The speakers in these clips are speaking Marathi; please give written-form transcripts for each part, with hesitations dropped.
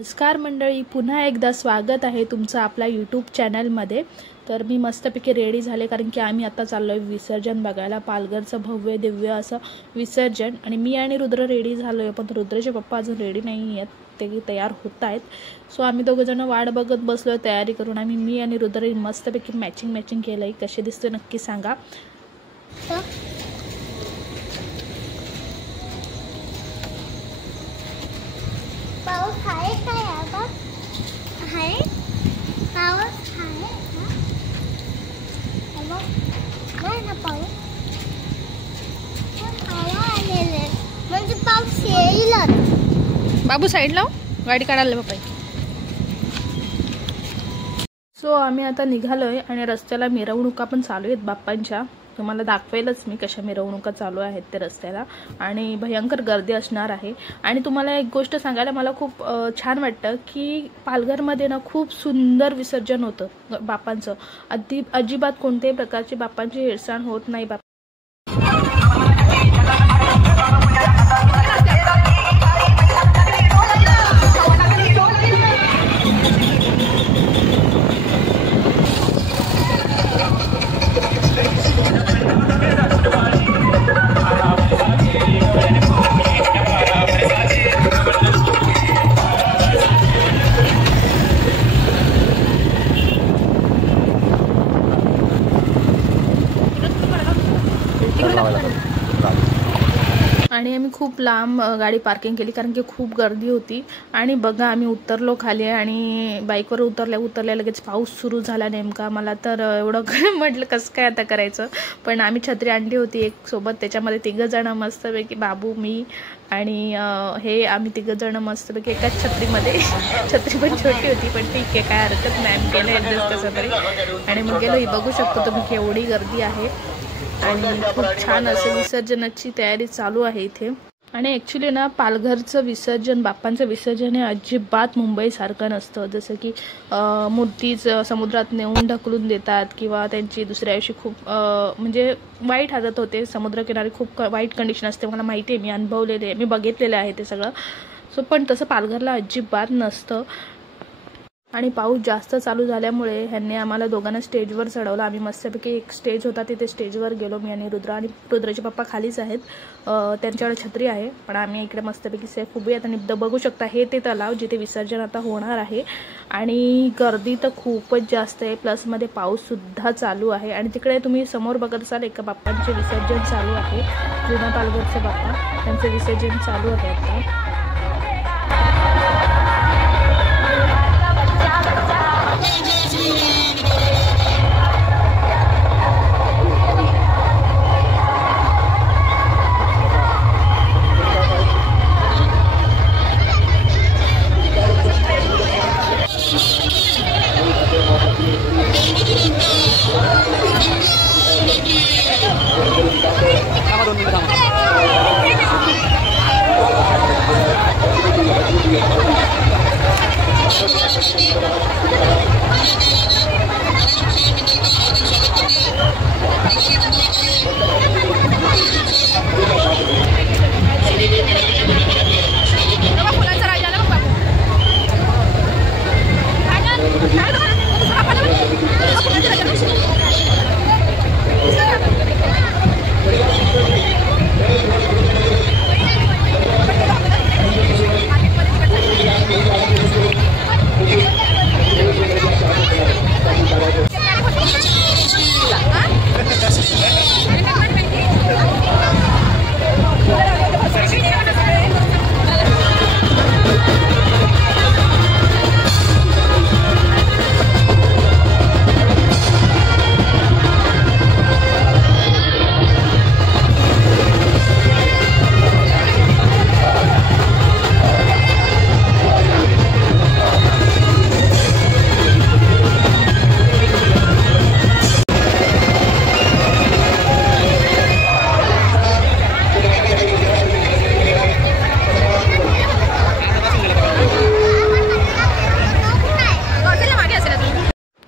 नमस्कार मंडळी, पुन्हा एकदा स्वागत आहे तुमचं आपल्या यूट्यूब चॅनलमध्ये। तर मी मस्तपैकी रेडी झाले कारण की आम्ही आता चाललोय विसर्जन बघायला, पालघरचं भव्य दिव्य असं विसर्जन। आणि मी आणि रुद्र रेडी झालोय, पण रुद्रचे पप्पा अजून रेडी नाही आहेत, ते तयार होत आहेत। सो आम्ही दोघं जण वाट बघत बसलोय तयारी करून। आम्ही मी आणि रुद्र मस्तपैकी मॅचिंग केलंय। कसे दिसते नक्की सांगा। पाऊस आहे काय आता? आहे पाऊस आहे का? नाही ना पाऊस आलेले म्हणजे पाऊस येईलच। बाबू साईड लाव, गाडी काढायला बाबा। सो आम्ही आता निघालोय आणि रस्त्याला मिरवणुका पण चालू आहेत बाप्पांच्या। तुम्हाला दाखवेलच मी कशा मिरवणुका चालू आहेत ते रस्त्याला, आणि भयंकर गर्दी असणार आहे। आणि तुम्हाला एक गोष्ट सांगायला मला खूप छान वाटतं की पालघरमध्ये ना खूप सुंदर विसर्जन होतं बाप्पांचं। अजिबात कोणत्याही प्रकारची बाप्पांची हेळसांड होत नाही। आणि आम्ही खूप लांब गाडी पार्किंग केली कारण की खूप गर्दी होती। आणि बघा आम्ही उतरलो खाली आणि बाईकवर उतरल्या लगेच पाऊस सुरू झाला नेमका। मला तर एवढं म्हटलं कसं काय आता करायचं, पण आम्ही छत्री आणली होती एक सोबत, त्याच्यामध्ये 3 जण मस्तपैकी, बाबू मी आणि हे आम्ही 3 जण मस्तपैकी एकाच छत्रीमध्ये। छत्री पण छोटी होती पण ठीक आहे, काय हरकत नाही, आम्ही केलं ॲडजस्ट कसं तरी। आणि मग गेलो, बघू शकतो तुम्ही केवढी गर्दी आहे आणि खूप छान असं विसर्जनाची तयारी चालू आहे इथे। आणि ॲक्च्युली ना पालघरचं विसर्जन, बाप्पांचं विसर्जन हे अजिबात मुंबईसारखं नसतं। जसं की मूर्तीच समुद्रात नेऊन ढकलून देतात किंवा त्यांची दुसऱ्या दिवशी खूप म्हणजे वाईट हालत होते। समुद्रकिनारी खूप वाईट कंडिशन असते, मला माहिती आहे, मी अनुभवलेले आहे, मी बघितलेलं आहे ते सगळं। सो पण तसं पालघरला अजिबात नसतं। आणि पाऊस जास्त चालू झाल्यामुळे ह्यांनी आम्हाला दोघांना स्टेजवर चढवलं। आम्ही मस्तपैकी एक स्टेज होता तिथे स्टेजवर गेलो, मी आणि रुद्र। आणि रुद्राचे पप्पा खालीच आहेत, त्यांच्याकडे छत्री आहे, पण आम्ही इकडे मस्तपैकी सेफ उभी आहेत। आणि बघू शकता हे ते तलाव जिथे विसर्जन आता होणार आहे। आणि गर्दी तर खूपच जास्त आहे, प्लसमध्ये पाऊससुद्धा चालू आहे। आणि तिकडे तुम्ही समोर बघत असाल एका बाप्पांचे विसर्जन चालू आहे, जुना पालघरचे बाप्पा, त्यांचे विसर्जन चालू आहे आता।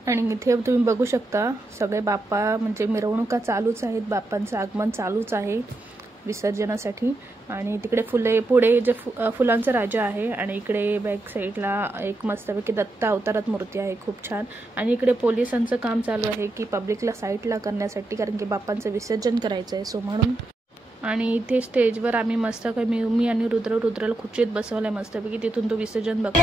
आणि इथे तुम्ही बघू शकता सगळे बाप्पा म्हणजे मिरवणुका चालूच आहेत, बाप्पांचं आगमन चालूच आहे विसर्जनासाठी। आणि तिकडे फुले पुढे जे फुलांचा राजा आहे आणि इकडे बॅक साईडला एक मस्तपैकी दत्त अवतारात मूर्ती आहे, खूप छान. आणि इकडे पोलिसांचं काम चालू आहे की पब्लिकला साईडला करण्यासाठी, कारण की बाप्पांचं विसर्जन करायचं आहे सो म्हणून. आणि इथे स्टेजवर आम्ही मस्त मी आणि रुद्राला खुर्चीत बसवलंय मस्तपैकी, तिथून तो विसर्जन बघतो.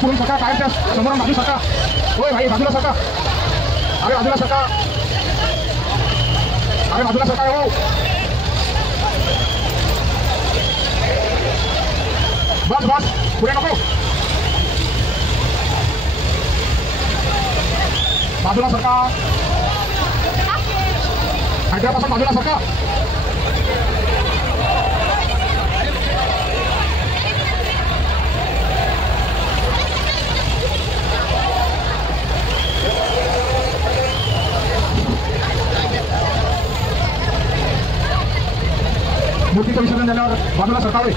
पुढून सका काय समोर बाजू सका. होय भाई बाजूला सका. अरे बाजूला सका. अरे बाजूला सका हो. बस बस पुढे नको. बाजूला सका. हैदराबाद बाजूला सका. मूर्तीचं विसर्जन झाल्यावर बाजूला सरकावे.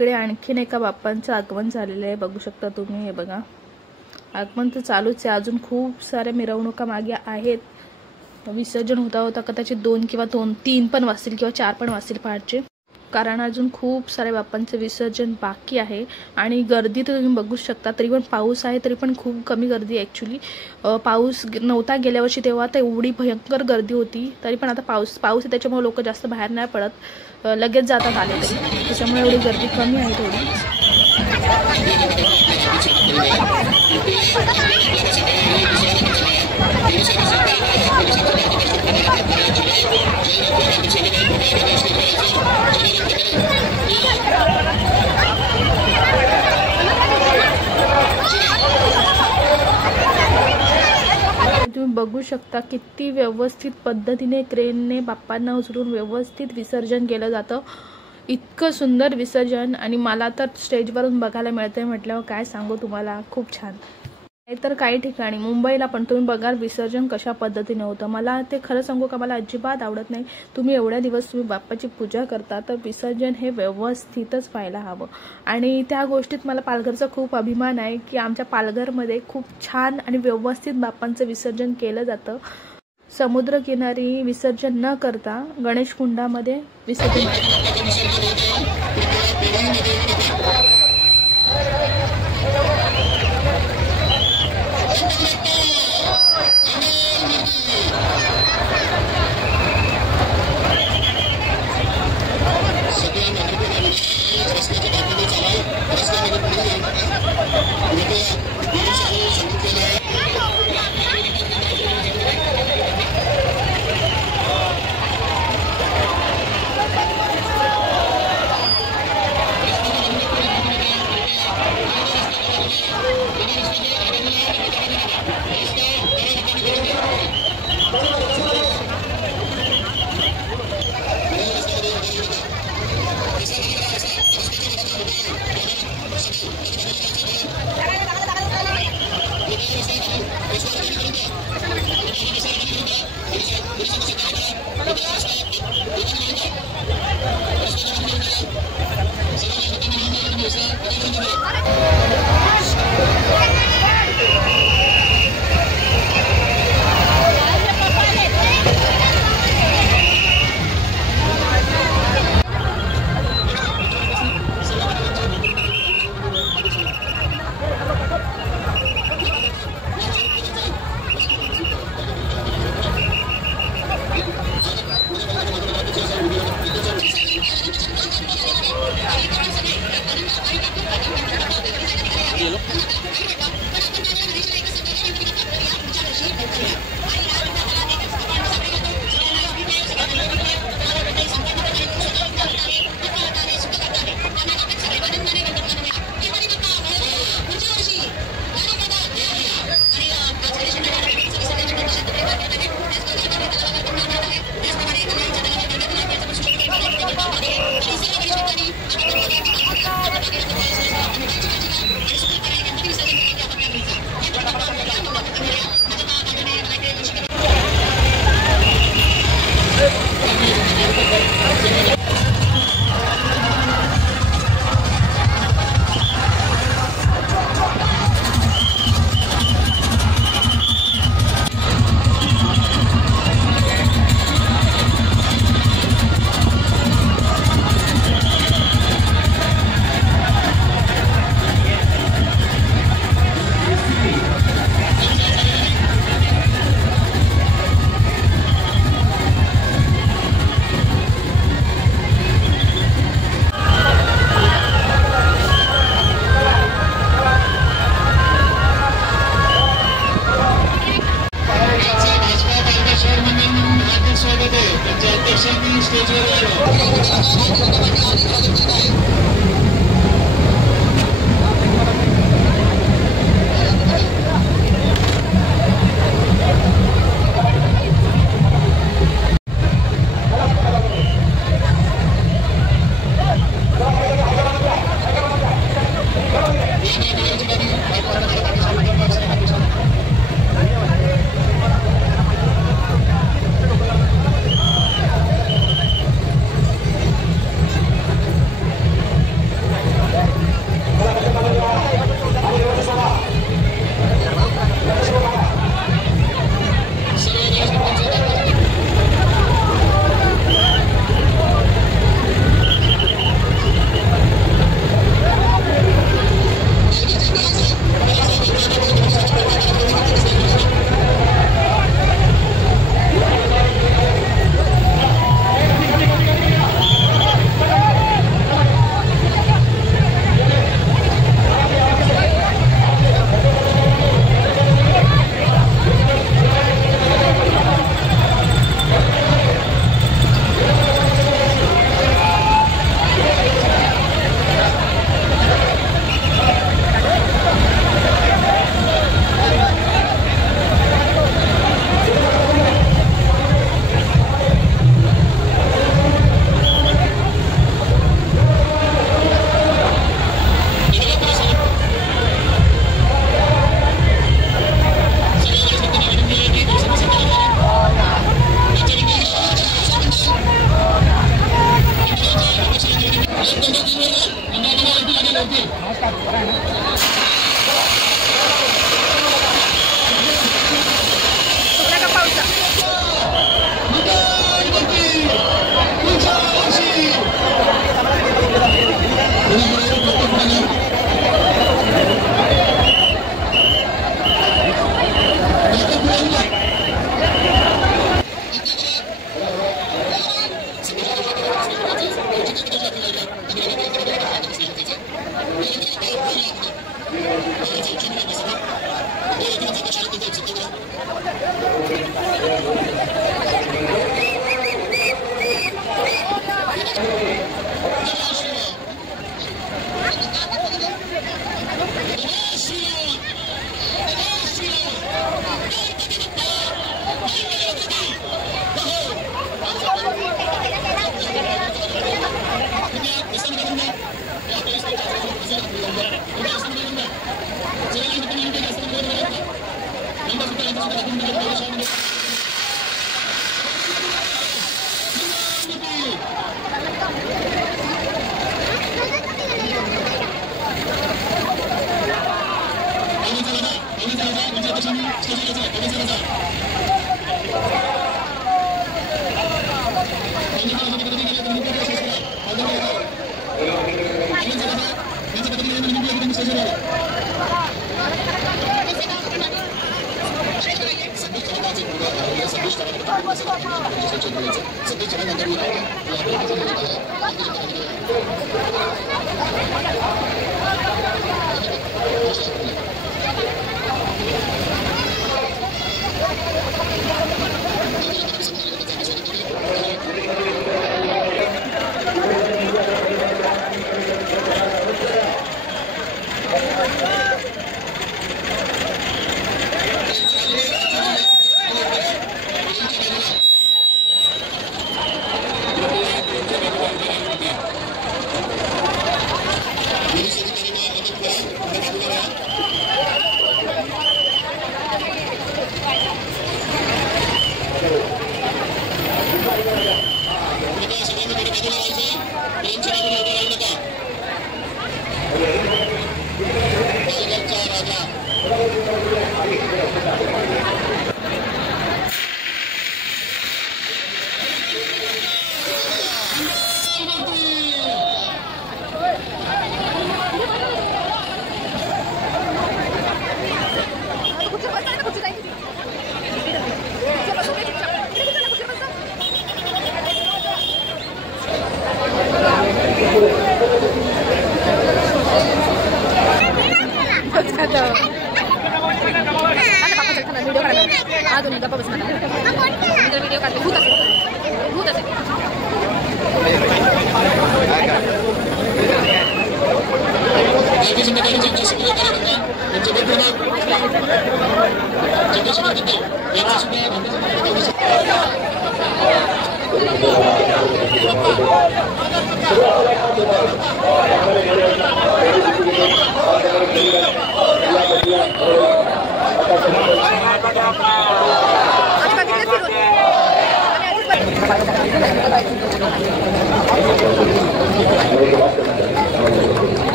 इकडे आणखीन एका बाप्पांचं आगमन झालेलं आहे, बघू शकता तुम्ही. हे बघा, आगमन तर चालूच आहे, अजून खूप साऱ्या मिरवणुका मागे आहेत. विसर्जन होता कदाचित 2 किंवा 3 पण वाजतील किंवा 4 पण वाजतील पहाटचे, कारण अजून खूप साऱ्या बाप्पांचं विसर्जन बाकी आहे. आणि गर्दी तर तुम्ही बघू शकता. तरी पण पाऊस आहे, तरी पण खूप कमी गर्दी आहे. ॲक्च्युली पाऊस नव्हता गेल्या वर्षी, तेव्हा तर एवढी भयंकर गर्दी होती. तरी पण आता पाऊस आहे, त्याच्यामुळे लोक जास्त बाहेर नाही पडत, लगेच जातात आले तरी, त्याच्यामुळे एवढी गर्दी कमी आहे थोडी. तुम्ही बघू शकता किती व्यवस्थित पद्धतीने क्रेनने बाप्पांना उचलून व्यवस्थित विसर्जन केलं जातं. इतकं सुंदर विसर्जन, आणि मला तर स्टेजवरून बघायला मिळतंय म्हटल्यावर काय सांगू तुम्हाला, खूप छान. तर काही ठिकाणी मुंबईला पण तुम्ही बघा विसर्जन कशा पद्धतीने होतं. मला ते खरं सांगू का, मला अजिबात आवडत नाही. तुम्ही एवढ्या दिवस तुम्ही बाप्पाची पूजा करता, तर विसर्जन हे व्यवस्थितच व्हायला हवं. आणि त्या गोष्टीत मला पालघरचा खूप अभिमान आहे की आमच्या पालघरमध्ये खूप छान आणि व्यवस्थित बाप्पांचं विसर्जन केलं जातं. समुद्रकिनारी विसर्जन न करता गणेश कुंडामध्ये विसर्जन.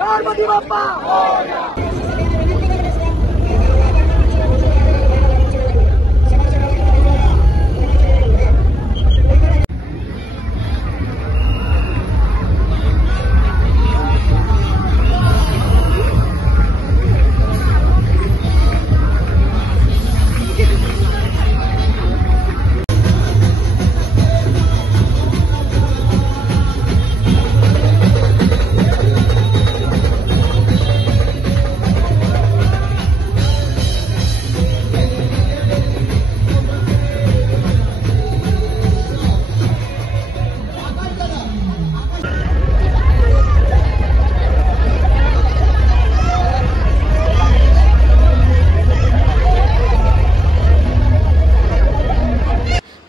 गणपती बाप्पा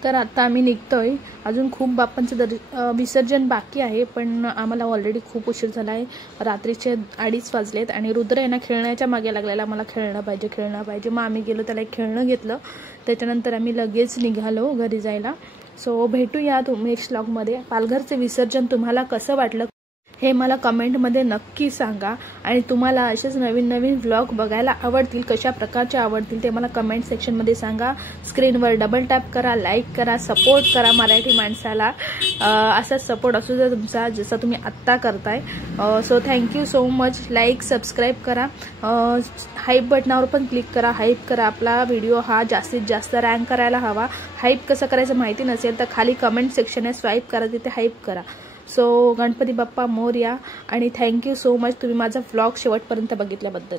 तर आता आम्ही निघतोय. अजून खूप बाप्पांचं विसर्जन बाकी आहे, पण आम्हाला ऑलरेडी खूप उशीर झाला आहे. रात्रीचे 2:30 वाजलेत आणि रुद्र आहे ना खेळण्याच्या मागे लागलेला, मला खेळणं पाहिजे. मग आम्ही गेलो, त्याला एक खेळणं घेतलं. त्याच्यानंतर आम्ही लगेच निघालो घरी जायला. सो भेटूया नेक्स्ट व्लॉगमध्ये. पालघरचे विसर्जन तुम्हाला कसं वाटलं हे मला कमेंटमध्ये नक्की सांगा. आणि तुम्हाला असेच नवीन व्लॉग बघायला आवडतील, कशा प्रकारचे आवडतील ते मला कमेंट सेक्शनमध्ये सांगा. स्क्रीनवर डबल टॅप करा, लाईक करा, सपोर्ट करा मराठी माणसाला. असाच सपोर्ट असू दे तुमचा, जसा तुम्ही आत्ता करताय. So thank you so much. Like, subscribe करा, हाईप बटनावर पण क्लिक करा. हाईप करा, आपला व्हिडिओ हा जास्तीत जास्त रँक करायला हवा. हाईप कसं करायचं माहिती नसेल तर खाली कमेंट सेक्शन आहे, स्वाईप करा, तिथे हाईप करा. सो गणपती बाप्पा मोरया. आणि थँक्यू सो मच तुम्ही माझा व्लॉग शेवटपर्यंत बघितल्याबद्दल.